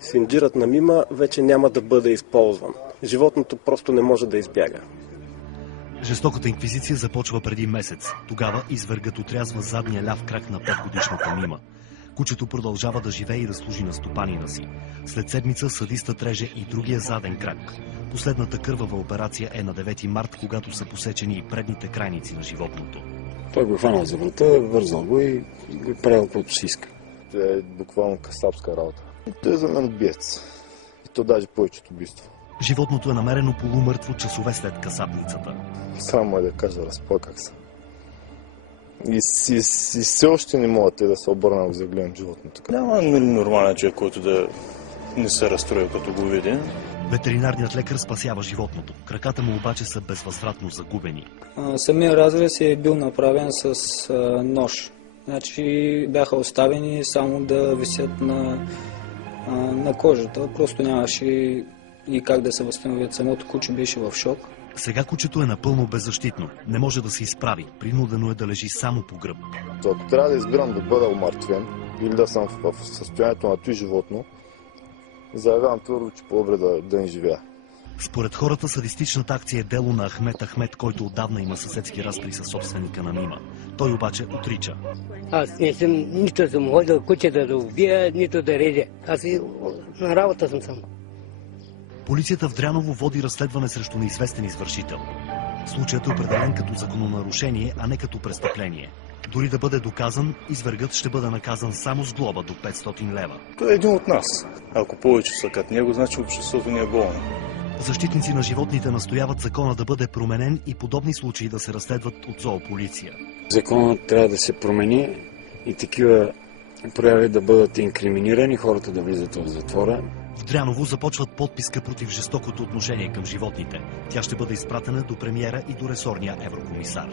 Синджирът на Мима вече няма да бъде използван. Животното просто не може да избяга. Жестоката инквизиция започва преди месец. Тогава извергът отрязва задния ляв крак на 5-годишната Мима. Кучето продължава да живее и да служи на стопанина си. След седмица садистът реже и другия заден крак. Последната кървава операция е на 9 март, когато са посечени и предните крайници на животното. Той го хванал за врата, вързал го и го правил каквото си иска. Това е буквално касапска работа. Той е за мен убиец. И то даже повече от убийство. Животното е намерено полумъртво часове след касапницата. Само е да кажа, разплаках се. И все още не мога да се обърна, да гледам животното. Няма нормален човек, който да не се разстрои, като го види. Ветеринарният лекар спасява животното. Краката му обаче са безвъзвратно загубени. Самия разрез е бил направен с нож. Значи бяха оставени само да висят на кожата. Просто нямаше и как да се възстановят. Самото куче беше в шок. Сега кучето е напълно беззащитно. Не може да се изправи. Принудено е да лежи само по гръб. Ако трябва да избирам да бъда умъртвен или да съм в състоянието на това животно, заявявам твърдо, че по-добре да не живея. Според хората садистичната акция е дело на Ахмед, който отдавна има съседски разпри със собственика на Мима. Той обаче отрича. Аз не съм, нито съм ходил кучета да убия, нито да редя. Аз и на работа съм сам. Полицията в Дряново води разследване срещу неизвестен извършител. Случаят е определен като закононарушение, а не като престъпление. Дори да бъде доказан, извергът ще бъде наказан само с глоба до 500 лева. Той е един от нас. Ако повече са като него, значи обществото ни е болно. Защитници на животните настояват закона да бъде променен и подобни случаи да се разследват от зоополиция. Законът трябва да се промени и такива прояви да бъдат инкриминирани, хората да влизат в затвора. В Дряново започват подписка против жестокото отношение към животните. Тя ще бъде изпратена до премиера и до ресорния еврокомисар.